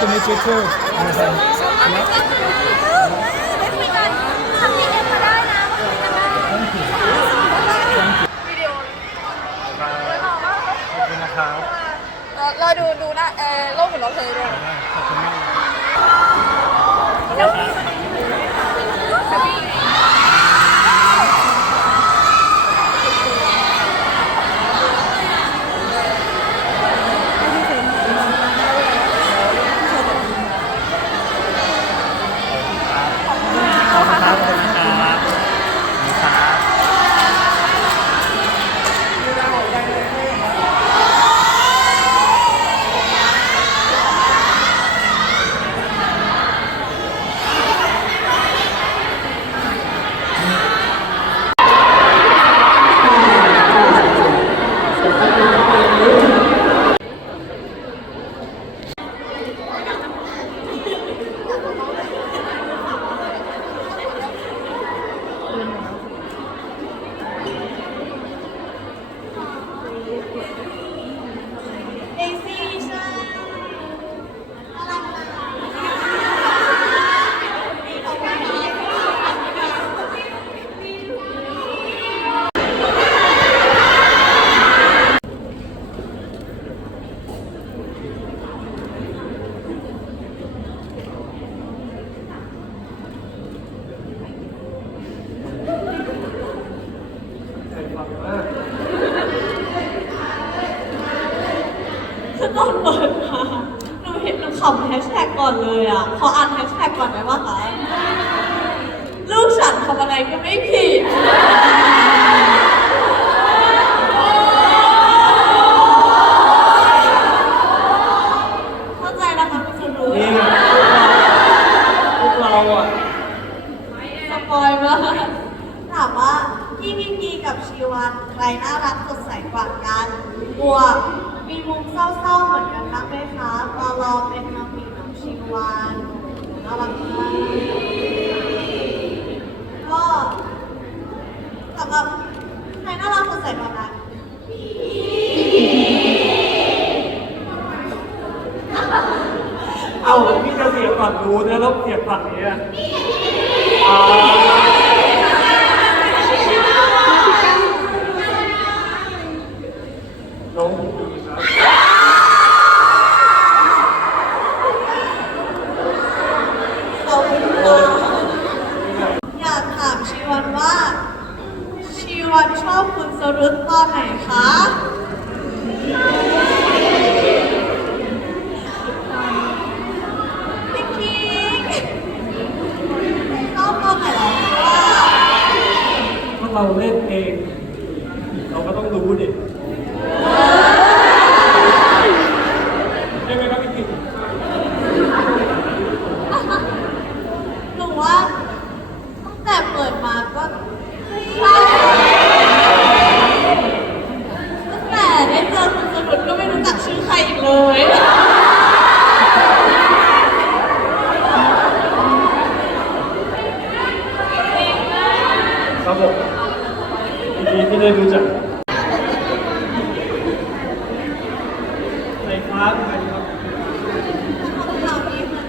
to meet you too. วิดีโอขอบคุณนะครับเราดูดูน้าเออโลกหมุนรอบเธอด้วยขอบคุณมากขอบคุณครับขอบคุณครับครับ คือตอนเปิดมาหนูเห็นหนูขำ แฮชแท็กก่อนเลยอะ ขออ่านแฮชแท็กก่อนได้ไหมคะลูกฉันทำอะไรก็ไม่ผิดเข้าใจนะคะพี่สุรุนี่พวกเราอะสปอยมากถามว่าพี่พีพีกับชีวันใครน่ารักสดใสกว่ากันบวกมีมุมเศร้าๆเหมือนกันบ้างไหมคะตอนรอเป็น วานน่ารักมากก็สำหรับใครน่ารักคนใสกว่ากันเอาพี่จะเสียงฝั่งนู้นแล้วเสียงฝั่งนี้อะอ่าน้องดีครับ ขอบคุณค่ะอยากถามชีวันว่า ชีวันชอบคุณสรุตตอนไหนคะพี่คิงชอบตอนไหนเหรอว่า ถ้าเราเล่นเอง เราก็ต้องรู้ดิใช่ไหมครับพี่กิ๊ก หนูว่าตั้งแต่เปิดมาก็ตั้งแต่ได้เจอคุณสรุตก็ไม่รู้จักชื่อใครอีกเลย ครับผม ยินดีที่ได้รู้จักใส่ครับใส่ครับ เรานี่มัน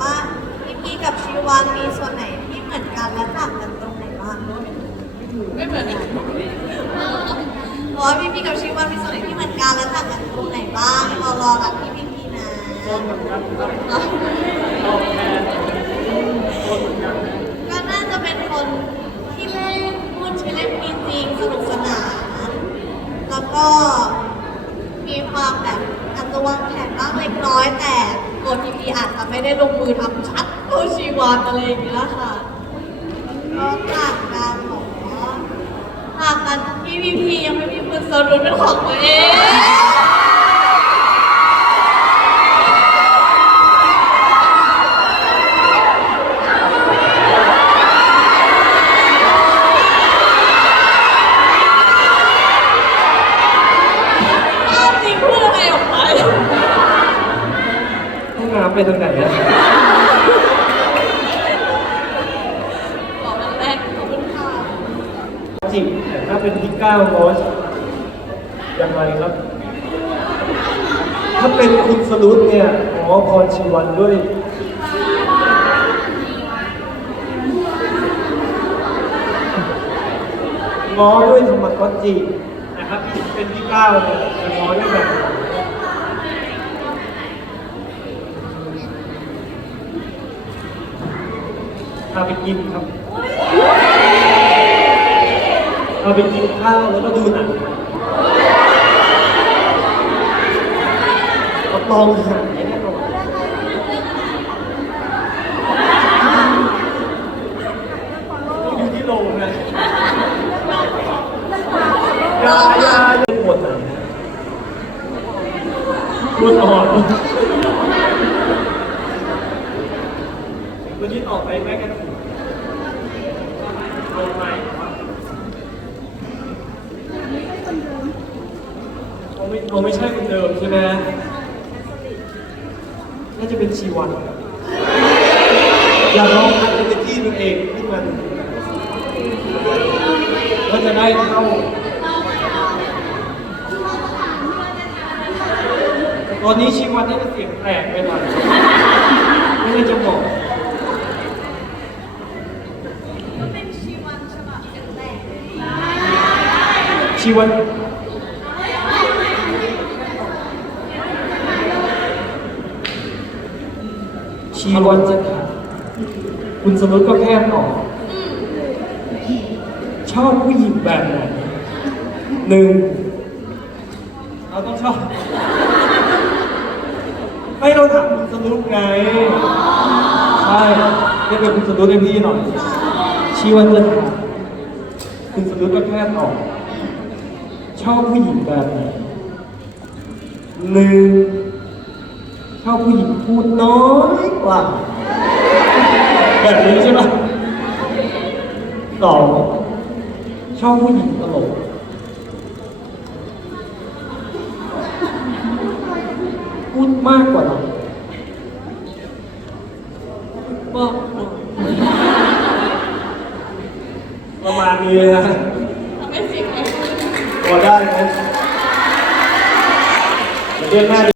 ว่าพี่พีกับชีวันมีส่วนไหนที่เหมือนกันและต่างกันตรงไหนบ้าง ไม่เหมือนกัน เพราะว่าพี่พีกับชีวันมีส่วนไหนที่เหมือนกันและต่างกันตรงไหนบ้างรอรอรักพี่พีพีนะ ต้นเหมือนกันครับตอบแทนต้นเหมือนกัน ก็น่าจะเป็นคนที่เล่นพูดที่เล่นมีจริงสนุกสนานแล้วก็มีความแบบอาจจะวางแผนบ้างเล็กน้อยแต่ตัวพีพีอาจจะไม่ได้ลงมือทำชัดตัวชีวันอะไรอย่างเงี้ยค่ะ ก็ต่างกันหรอต่างกันที่พีพียังไม่มีคุณสรุปเป็นของตัวเองอ้าจริงพูดอะไรออกไป ห้องน้ำไปทางไหนอะ บอกมันแรกขอบคุณค่ะ จริงแต่ถ้า ถ้าเป็นพี่ก้าวโรสยังไงครับ ถ้าเป็นคุณสรุตเนี่ยหมอพรชีวันด้วยง้อด้วยธรรมก๊อตจีนะครับเป็นพี่ก้าวเนี่ยจะง้อด้วยแบบไหนพาไปกินครับ พาไปกินข้าวแล้วก็ดูหนังเรับรองหายแน่นอนอยู่ที่โรงนะยายาอย่าปวดหนังปวดอ่อนวันนี้ต่อไปแม่กันลงใหม่เขา ไม่เขาไม่ใช่คนเดิมใช่ไหมน่าจะเป็นชีวัน อยากลองทำเป็นที่ตัวเองที่มันก็จะได้เข้าแต่ตอนนี้ชีวันน่าจะเสียงแปลกไปหน่อยไม่ได้จะบอกชีวัน ชีวันจะถามคุณสมมติก็แค่ตอบชอบผู้หญิงแบบไหนหนึ่งเราต้องชอบ ไม่เราถามคุณสนุกไง ใช่เรียกเป็นคุณสนุกเต็มที่หน่อย ชีวันจะถามคุณสนุกก็แค่ตอบชอบผู้หญิงแบบไหนหนึ่ง ชอบผู้หญิงพูดน้อยกว่า แบบนี้ใช่ไหมสองชอบผู้หญิงตลกพูดมากกว่าเราบ้าประมาณนี้นะไม่สิบเลยพอได้ไหมเรียกหน้าดิ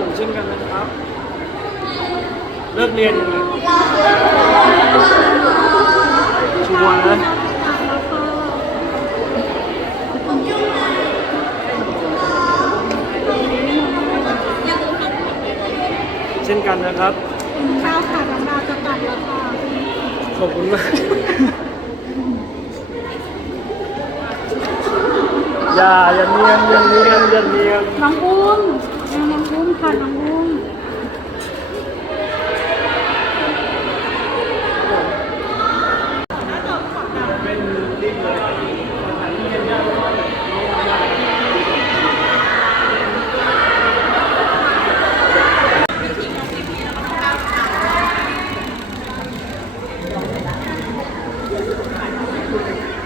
ครับผมเช่นกันนะครับ เลิกเรียนยังไงชัวร์นะเช่นกันนะครับข้าวค่ะน้ำดาวจะกลับแล้วค่ะขอบคุณมาก อย่าอย่าเนียนอย่าเนียนอย่าเนียน น้องอุ้ม อุ้มค่ะน้องอุ้ม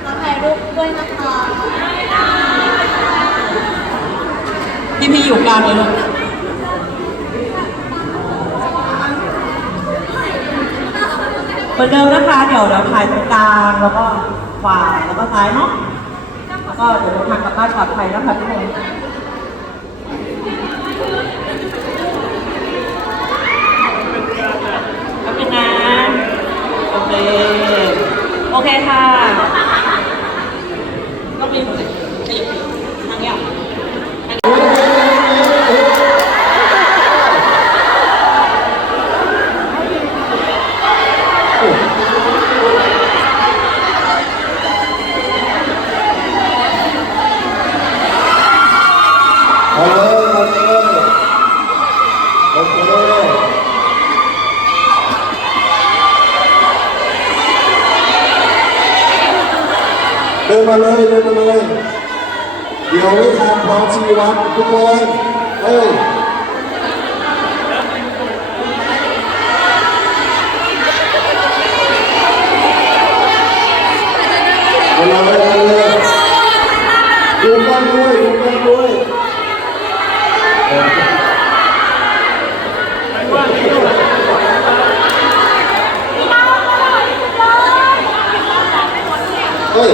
ขอถ่ายรูปด้วยนะคะพี่พี่อยู่กลางเลยลูก เหมือนเดิมนะคะ เดี๋ยวเราถ่ายตรงกลางแล้วก็ขวาแล้วก็ซ้ายเนาะแล้วก็เดี๋ยวเดินทางกลับบ้านปลอดภัยนะคะทุกคนแป๊บนึงนะโอเค โอเคค่ะ ก็มีขยับทางเนี้ย มาเลยมาเลยโอเค เดินมาเลยเดินมาเลยเดี๋ยวไม่ทันพร้อมชีวัตทุกคนเฮ้ยมาเลยมาเลยดูกันมายดูกันด้วย เฮ้ย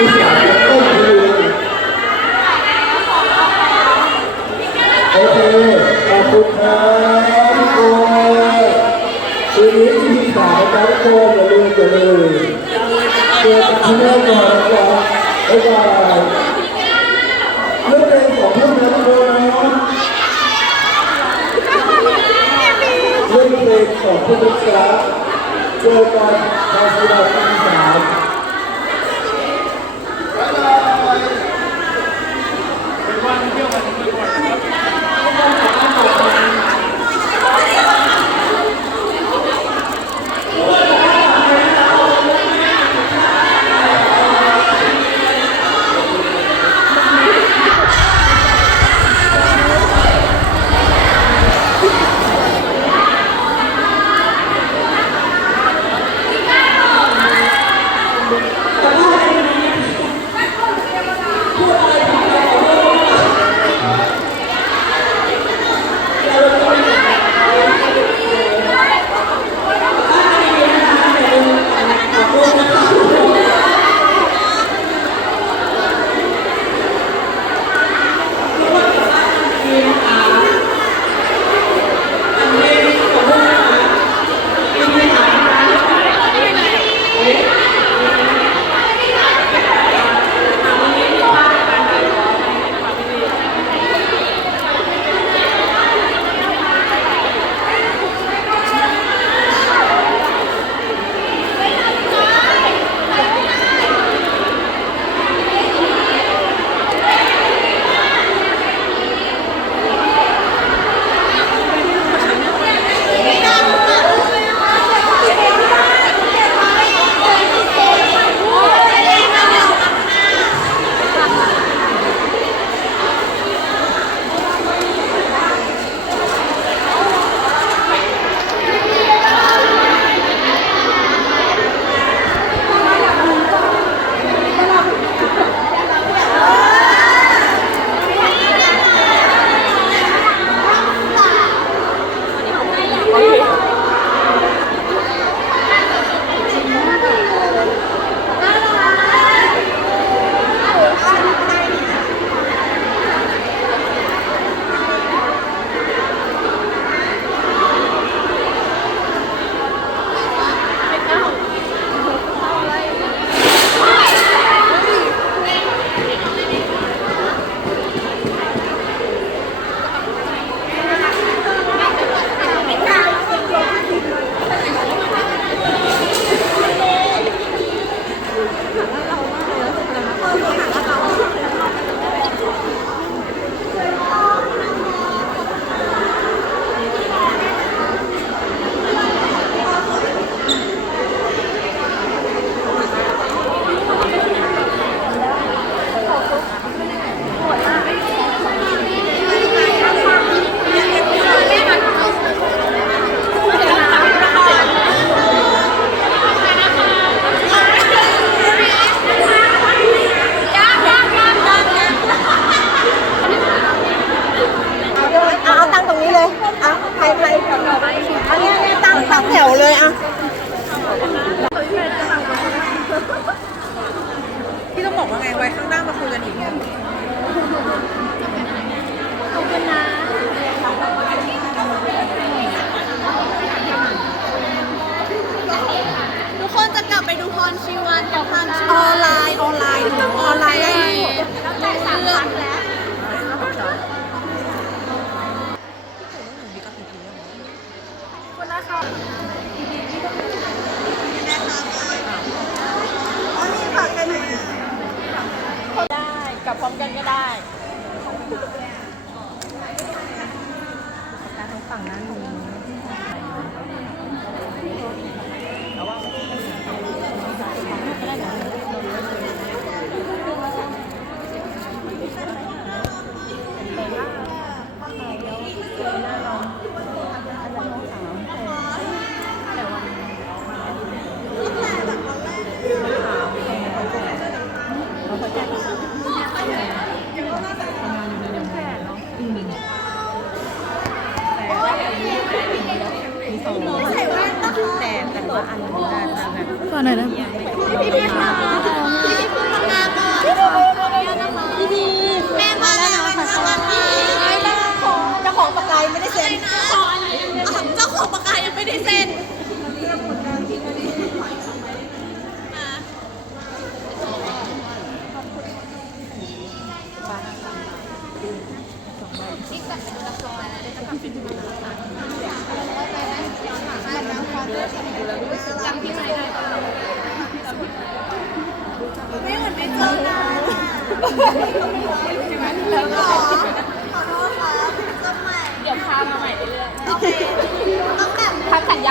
มีเสียงเต้นอยู่โอเค ขอบคุณครับทุกคนคืนนี้ที่สาวครับทุก คนอย่าลือย่าลืมเจอกันที่แน่นอนครับบ๊ายบายเรื่องเพลงของพวกนั้นทุกคนนะเรื่องเพลงของพวกนั้นครับเจอกันในสุดาที่สาม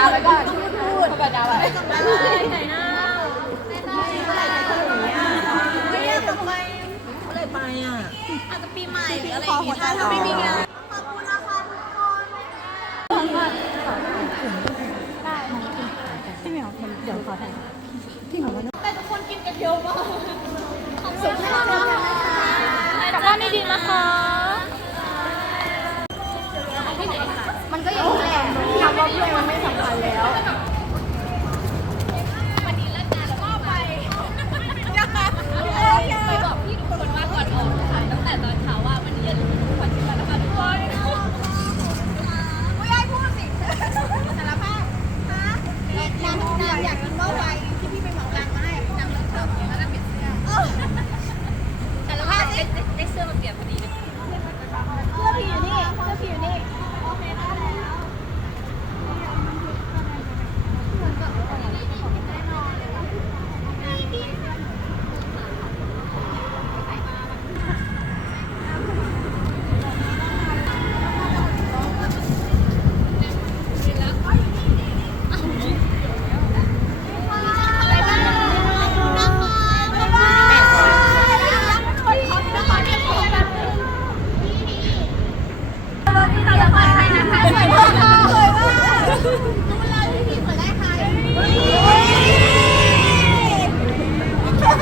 าวไปก่อนช่พูดขาวไปไม่ต้อไปไหนนะไม่ได้ไม่ได้นนี้ไม่ได้ทำไมอะไรไปอะอาจจะปีใหม่อะไรอย่างเงี้ยไม่นขอบคุณนะคะทุกคนได้พี่เหมียวเดี๋ยวขอถ่าพี่เหมียวแต่ทุกคนกินกันเยอะมากขอบคุณมากนะคะแต่ว่าไม่ดีนะคะ ว่าเพื่อนมันไม่สำคัญแล้ว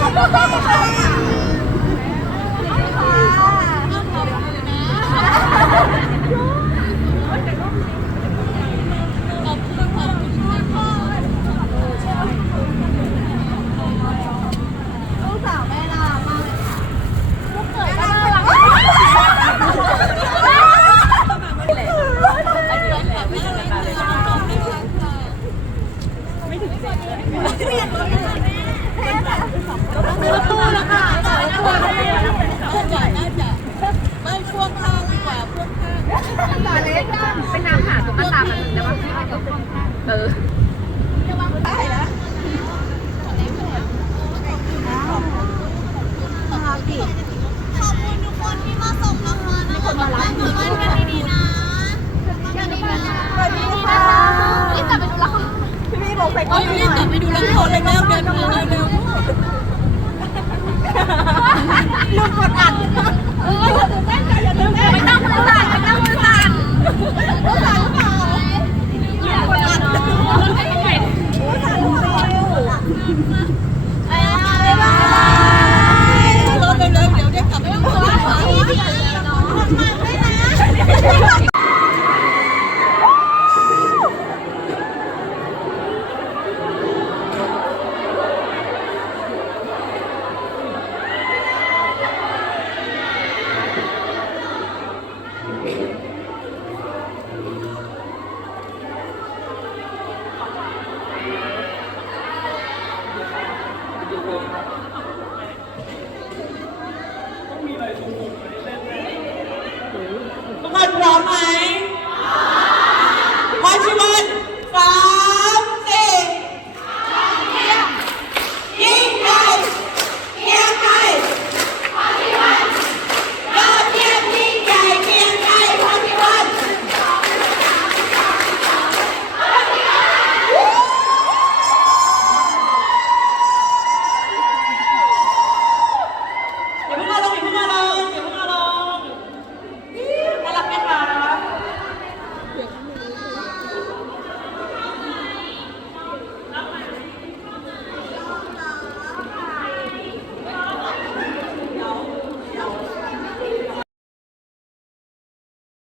我不喝 เอายู่นี่กลับไปดูละครเลยแล้วเดินมาเร็วๆลูกกดอัดเอออย่าตื่นเต้นอย่าตื่นเต้นไม่ต้องมือสั่นไม่ต้องมือสั่นมือสั่นหรือเปล่าอย่าต้อัดมือสั่นหรือเปล่าบ๊ายบายรอเร็วๆเดี๋ยวเด็กกลับไปต้องมือสั่นมากเลยนะ